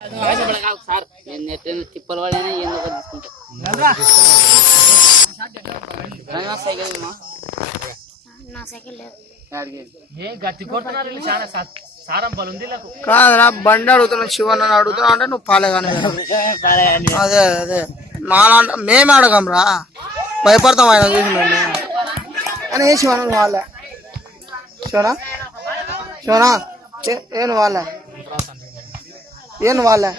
Sir నేను తిప్పలు పడైనా ఎందుకు తీసుకుంటా సైకిల్ నా సైకిల్ లేదు. కాదురా బండి అడుగుతున్నా శివన్ అని అడుగుతున్నా అంటే నువ్వు పాలేగానే అదే అదే మాలాంట మేము అడగం రా భయపడతాం ఆయన చూసి మేము అని ఏ శివన్ వాళ్ళే శివనా శివనా ఏను వాళ్ళే ఏను వాళ్ళే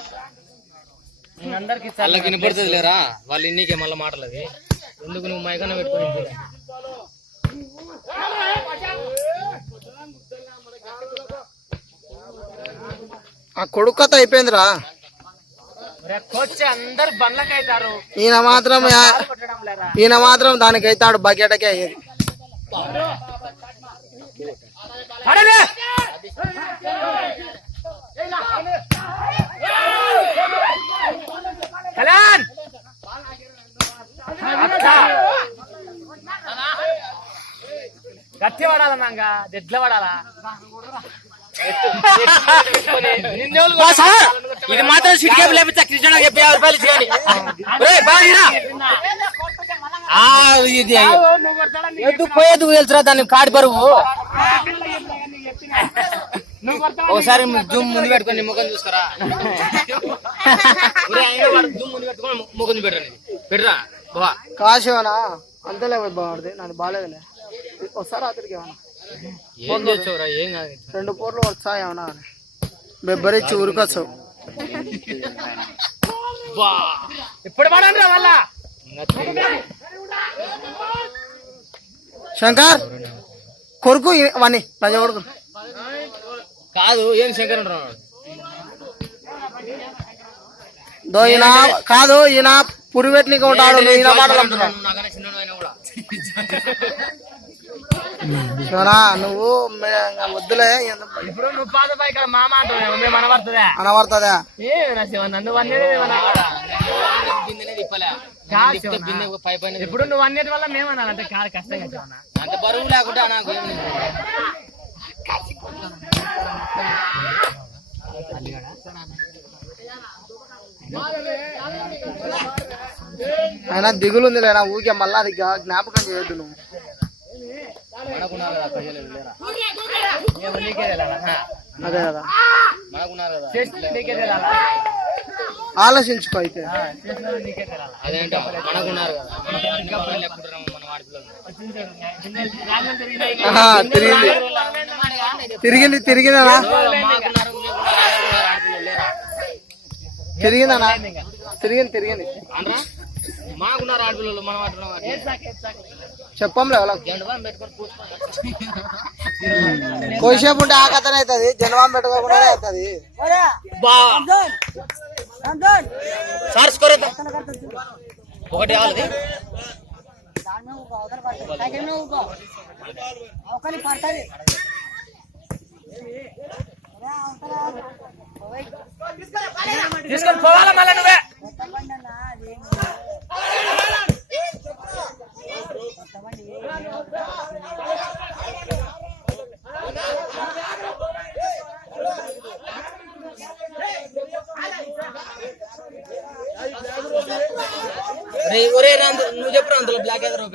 వాళ్ళకి వినపడుతుంది లేరా వాళ్ళు ఇన్నికే మళ్ళీ మాటలది ఎందుకు నువ్వు మైకన్నా పెట్టుకుని ఆ కొడుకు కథ అయిపోయిందిరా అందరు బండ్లకి అవుతారు ఈయన మాత్రం దానికైతాడు బకెటకే అయ్యేది గట్టి పడాలన్నాగా ఎట్లా పడాలా ఇది మాత్రం సిటికేపు లేపించా కృష్ణ 50 రూపాయలు ఎందుకు పోయేందుకు తెలుసురా దాన్ని కాడి బరువు ఒకసారి జూమ్ ముందు పెట్టుకొని ముఖం చూసుకురా జూమ్ ముందు పెట్టుకొని ముఖం పెట్టండి పెట్టరా బాబా కాశివనా అంతలే బాగుంది నాకు బాగాలేదులే ఒకసారి రాత్రికి ఏమన్నా ఏం చేసావురా ఏం కాదు 2 పూర్లు వస్తాయి ఏమన్నా బెబ్బరిచ్చి ఊరికొచ్చావు ఇప్పుడు పడండి వల్ల శంకర్ కొడుకు వాణ్ణి రాజా కొడుకు కాదు ఏం శంకర్ అంటున్నాడు ఈయన కాదు ఈయన పురివెట్లికి ఉంటాడు ఈయన మాటలు అంటున్నాడు నువ్వు వద్దులే ఇప్పుడు నువ్వు పాత పై ఇక్కడ మామ అంటున్నావు మేము అనబడుతుందా అనబడుతుందా ఇప్పుడు నువ్వు అన్నిటి వల్ల మేము అనాలంటే కాదు కష్టంగా అంత బరువు లేకుండా నాకు అయినా దిగులుంది లేనా ఊరికే మళ్ళా అది జ్ఞాపకం చేయొద్దు నువ్వు అదే కదా ఆలోచించుకో అయితే తిరిగింది తిరిగిందనా తిరిగిందనా తిరిగింది తిరిగింది మాకున్నారు ఆడపిల్లలు మనం చెప్పంలే కొద్దిసేపు ఉంటే ఆ కథనే అవుతుంది జన్మం పెట్టుకోకుండా అవుతుంది ఒకటి కావాలి తీసుకొని పోవాలా మళ్ళీ నువ్వే నువ్వు చెప్పు అందులో బ్లాక్ ఎదురు